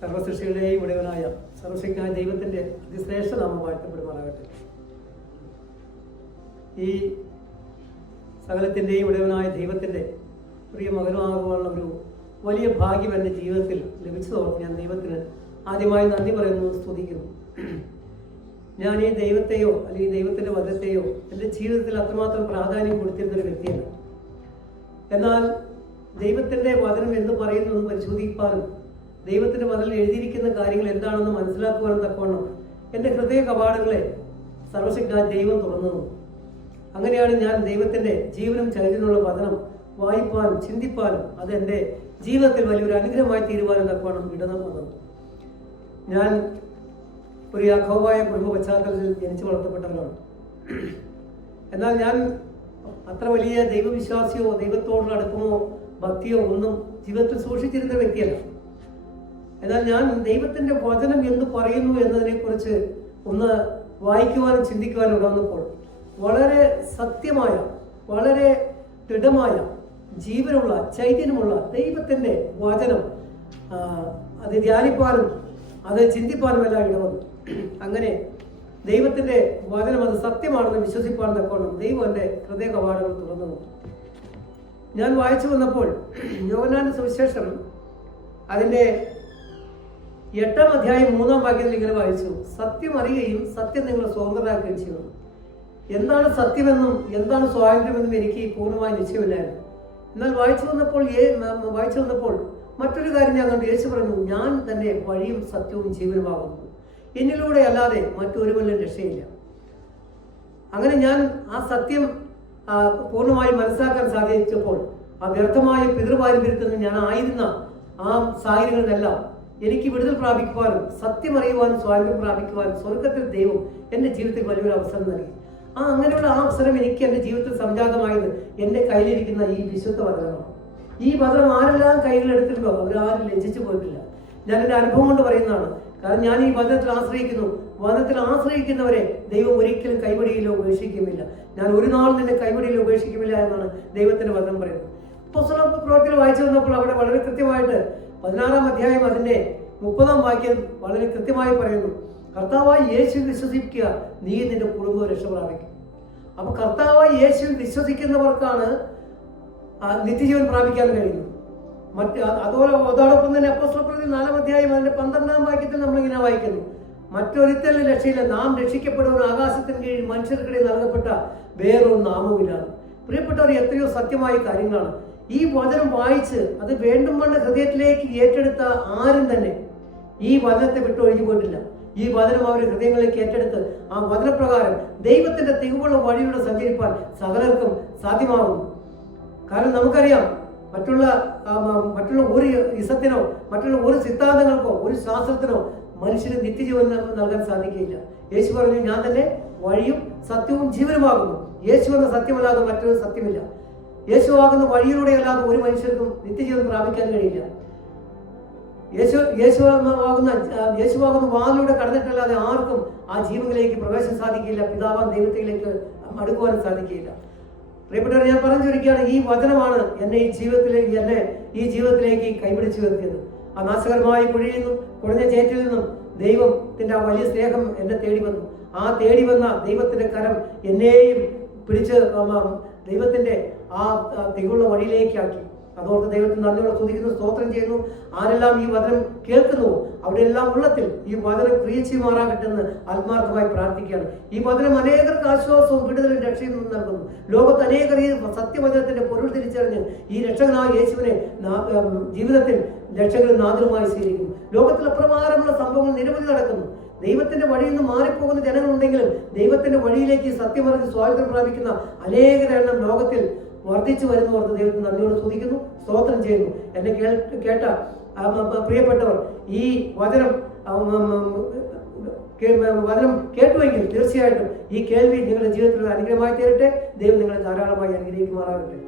സർവസൃഷ്ടികളുടെയും ഉടയവനായ സർവശക്തനായ ദൈവത്തിൻ്റെ അതിശ്രേഷ്ഠ നാമം വാഴ്ത്തപ്പെടുമാറാകട്ടെ. ഈ സകലത്തിൻ്റെയും ഉടയവനായ ദൈവത്തിൻ്റെ പ്രിയ മകനുമാകുവാനുള്ള ഒരു വലിയ ഭാഗ്യം എൻ്റെ ജീവിതത്തിൽ ലഭിച്ചതോർത്ത് ഞാൻ ദൈവത്തിന് ആദ്യമായി നന്ദി പറയുന്നു, സ്തുതിക്കുന്നു. ഞാൻ ഈ ദൈവത്തെയോ അല്ലെങ്കിൽ ദൈവത്തിൻ്റെ വചനത്തെയോ എൻ്റെ ജീവിതത്തിൽ അത്രമാത്രം പ്രാധാന്യം കൊടുത്തിരുന്നൊരു വ്യക്തിയാണ്. എന്നാൽ ദൈവത്തിൻ്റെ വചനം എന്ന് പറയുന്നത് പരിശോധിക്കാനും ദൈവത്തിൻ്റെ വചനത്തിൽ എഴുതിയിരിക്കുന്ന കാര്യങ്ങൾ എന്താണെന്ന് മനസ്സിലാക്കുവാനും തക്കവണ്ണം എൻ്റെ ഹൃദയ കവാടങ്ങളെ സർവശക്തനായ ദൈവം തുറന്നു. അങ്ങനെയാണ് ഞാൻ ദൈവത്തിൻ്റെ ജീവനും ചൈതന്യമുള്ള വചനം വായിപ്പാനും ചിന്തിപ്പാനും അത് എൻ്റെ ജീവിതത്തിൽ വലിയൊരു അനുഗ്രഹമായി തീരുവാനും തക്കവണ്ണം ഇടണം വന്നത്. ഞാൻ ഒരു യാക്കോബായ കുടുംബ പശ്ചാത്തലത്തിൽ ജനിച്ചു വളർത്തപ്പെട്ടവരാണ്. എന്നാൽ ഞാൻ അത്ര വലിയ ദൈവവിശ്വാസിയോ ദൈവത്തോടുള്ള അടുപ്പമോ ഭക്തിയോ ഒന്നും ജീവിതത്തിൽ സൂക്ഷിച്ചിരുന്ന വ്യക്തിയല്ല. എന്നാൽ ഞാൻ ദൈവത്തിൻ്റെ വചനം എന്ന് പറയുന്നു എന്നതിനെക്കുറിച്ച് ഒന്ന് വായിക്കുവാനും ചിന്തിക്കുവാനും ഇടവന്നപ്പോൾ വളരെ സത്യമായ, വളരെ ദൃഢമായ, ജീവനുള്ള, ചൈതന്യമുള്ള ദൈവത്തിൻ്റെ വചനം അത് ധ്യാനിപ്പാനും അത് ചിന്തിപ്പാനും എല്ലാം ഇടവന്നു. അങ്ങനെ ദൈവത്തിൻ്റെ വചനം അത് സത്യമാണെന്ന് വിശ്വസിപ്പാൻ തക്കോണം ദൈവം എൻ്റെ ഹൃദയ കവാടങ്ങൾ തുറന്നു. ഞാൻ വായിച്ചു വന്നപ്പോൾ യോഹന്നാന്റെ സുവിശേഷം അതിൻ്റെ 8-ാം അധ്യായം 3-ാം വാക്യത്തിൽ ഇങ്ങനെ വായിച്ചു: സത്യം അറിയുകയും സത്യം നിങ്ങളെ സ്വതന്ത്രരാക്കുകയും ചെയ്യുന്നു. എന്താണ് സത്യമെന്നും എന്താണ് സ്വാതന്ത്ര്യമെന്നും എനിക്ക് പൂർണ്ണമായി നിശ്ചയമില്ലായിരുന്നു. എന്നാൽ വായിച്ചു വന്നപ്പോൾ മറ്റൊരു കാര്യം ഞാൻ കണ്ടു. യേശു പറഞ്ഞു, ഞാൻ തന്നെ വഴിയും സത്യവും ജീവനുമാകുന്നു, എന്നിലൂടെ അല്ലാതെ മറ്റൊരുവനും രക്ഷയില്ല. അങ്ങനെ ഞാൻ ആ സത്യം പൂർണ്ണമായി മനസ്സിലാക്കാൻ സാധിച്ചപ്പോൾ ആ വ്യർത്ഥമായ പിതൃപാരമ്പര്യത്തിൽ നിന്ന് ഞാൻ ആയിരുന്ന ആ സാഹചര്യങ്ങളിലെല്ലാം എനിക്ക് വിടുതൽ പ്രാപിക്കുവാനും സത്യം അറിയുവാനും സ്വാതന്ത്ര്യം പ്രാപിക്കുവാനും സ്വർഗത്തിൽ ദൈവം എൻ്റെ ജീവിതത്തിൽ വലിയൊരു അവസരം നൽകി. അങ്ങനെയുള്ള ആ അവസരം എനിക്ക് എൻ്റെ ജീവിതത്തിൽ സംജാതമായത് എൻ്റെ കയ്യിലിരിക്കുന്ന ഈ വിശുദ്ധ വചനമാണ്. ഈ വചനം ആരെല്ലാം കയ്യിലെടുത്തിട്ടുണ്ടോ അവരാരും ലജ്ജിച്ചു പോയിട്ടില്ല. ഞാൻ എൻ്റെ അനുഭവം കൊണ്ട് പറയുന്നതാണ്. കാരണം ഞാൻ ഈ വചനത്തിൽ ആശ്രയിക്കുന്നു. വചനത്തിൽ ആശ്രയിക്കുന്നവരെ ദൈവം ഒരിക്കലും കൈവടിയിലോ ഉപേക്ഷിക്കുമില്ല. ഞാൻ ഒരു നാൾ നിന്നെ കൈവടിയിലോ ഉപേക്ഷിക്കുമില്ല എന്നാണ് ദൈവത്തിൻ്റെ വചനം പറയുന്നത്. അപ്പോസ്തല പ്രവൃത്തിയിൽ വായിച്ചു വന്നപ്പോൾ അവിടെ വളരെ കൃത്യമായിട്ട് 16-ാം അധ്യായം അതിൻ്റെ 30-ാം വാക്യം വളരെ കൃത്യമായി പറയുന്നു: കർത്താവായി യേശുവിൽ വിശ്വസിക്കുക, നീ നിന്റെ കുടുംബം രക്ഷ പ്രാപിക്കും. അപ്പൊ കർത്താവായി യേശുവിൽ വിശ്വസിക്കുന്നവർക്കാണ് നിത്യജീവൻ പ്രാപിക്കാൻ കഴിയുന്നത്. അതോടൊപ്പം തന്നെ അപ്പോസ്തല പ്രവൃത്തി 4-ാം അധ്യായം അതിന്റെ 12-ാം വാക്യത്തിൽ നമ്മളിങ്ങനെ വായിക്കുന്നു: മറ്റൊരുത്തലും രക്ഷയില്ല, നാം രക്ഷിക്കപ്പെടുന്ന ആകാശത്തിന് കീഴിൽ മനുഷ്യർക്കിടയിൽ നൽകപ്പെട്ട വേറൊരു നാമവുമില്ലാണ്. പ്രിയപ്പെട്ടവർ, എത്രയോ സത്യമായ കാര്യങ്ങളാണ്. ഈ വചനം വായിച്ച് അത് വേണ്ടും വണ്ണം ഹൃദയത്തിലേക്ക് ഏറ്റെടുത്ത ആരും തന്നെ ഈ വചനത്തെ വിട്ടൊഴിഞ്ഞു പോയിട്ടില്ല. ഈ വചനം അവരുടെ ഹൃദയങ്ങളിലേക്ക് ഏറ്റെടുത്ത് ആ വചനപ്രകാരം ദൈവത്തിന്റെ തികവുള്ള വഴിയുടെ സഞ്ചരിപ്പാൻ സകലർക്കും സാധ്യമാകും. കാരണം നമുക്കറിയാം, മറ്റുള്ള ഒരു ഇസത്തിനോ മറ്റുള്ള ഒരു സിദ്ധാന്തങ്ങൾക്കോ ഒരു ശാസ്ത്രത്തിനോ മനുഷ്യന് നിത്യജീവൻ നൽകാൻ സാധിക്കുകയില്ല. യേശു പറഞ്ഞു, ഞാൻ തന്നെ വഴിയും സത്യവും ജീവനുമാകുന്നു. യേശു എന്ന സത്യമല്ലാതെ മറ്റൊരു സത്യമില്ല. യേശുവാകുന്ന വഴിയിലൂടെ അല്ലാതെ ഒരു മനുഷ്യർക്കും നിത്യജീവൻ പ്രാപിക്കാൻ കഴിയില്ല. യേശുവാകുന്ന വാതിലൂടെ കടന്നിട്ടല്ലാതെ ആർക്കും ആ ജീവനിലേക്ക് പ്രവേശനം സാധിക്കില്ല. പിതാവാൻ ദൈവത്തിലേക്ക് അടുക്കുവാനും സാധിക്കില്ല. പ്രിയപ്പെട്ടവർ, ഞാൻ പറഞ്ഞു ചുരുക്കിയാണ്, ഈ വചനമാണ് എന്നെ ഈ ജീവിതത്തിലേക്ക് കൈപിടിച്ചു വരുത്തിയത്. ആ നാശകരമായ കുഴിയിൽ നിന്നും കുഴഞ്ഞ ചേറ്റിൽ നിന്നും ദൈവത്തിന്റെ ആ വലിയ സ്നേഹം എന്നെ തേടി വന്നു. ആ തേടി വന്ന ദൈവത്തിന്റെ കരം എന്നെയും പിടിച്ച് ദൈവത്തിന്റെ ആ തികവുള്ള വഴിയിലേക്കാക്കി. അതോർത്ത് ദൈവത്തിന് നന്ദിയോടെ സ്തുതിക്കുന്നു, സ്തോത്രം ചെയ്യുന്നു. ആരെല്ലാം ഈ വചനം കേൾക്കുന്നുവോ അവിടെയെല്ലാം ഉള്ളത്തിൽ ഈ വചനം ക്രിയ ചെയ്യുമാറാകട്ടെ എന്ന് ആത്മാർത്ഥമായി പ്രാർത്ഥിക്കുകയാണ്. ഈ വചനം അനേകർക്ക് ആശ്വാസവും വിടുതലും രക്ഷയും നൽകുന്നു. ലോകത്ത് അനേകർ ഈ സത്യവചനത്തിന്റെ പൊരുൾ തിരിച്ചറിഞ്ഞ് ഈ രക്ഷകനായ യേശുവിനെ ജീവിതത്തിൽ രക്ഷകരും നാഥനുമായി സ്വീകരിക്കുന്നു. ലോകത്തിൽ അപ്രകാരമുള്ള സംഭവങ്ങൾ നിരവധി നടക്കുന്നു. ദൈവത്തിന്റെ വഴിയിൽ നിന്ന് മാറിപ്പോകുന്ന ജനങ്ങളുണ്ടെങ്കിലും ദൈവത്തിന്റെ വഴിയിലേക്ക് സത്യമറിഞ്ഞ് സ്വാതന്ത്ര്യം പ്രാപിക്കുന്ന അനേകര എണ്ണം ലോകത്തിൽ വർദ്ധിച്ചു വരുന്നവർക്ക് ദൈവത്തിന് നന്ദിയോട് സ്തുതിക്കുന്നു, സ്തോത്രം ചെയ്യുന്നു. എന്നെ കേട്ട പ്രിയപ്പെട്ടവർ, ഈ വചനം കേട്ടുവെങ്കിൽ തീർച്ചയായിട്ടും ഈ കേൾവി നിങ്ങളുടെ ജീവിതത്തിൽ അനുഗ്രഹമായി തീരട്ടെ. ദൈവം നിങ്ങളെ ധാരാളമായി അനുഗ്രഹിക്കുമാറാകട്ടെ.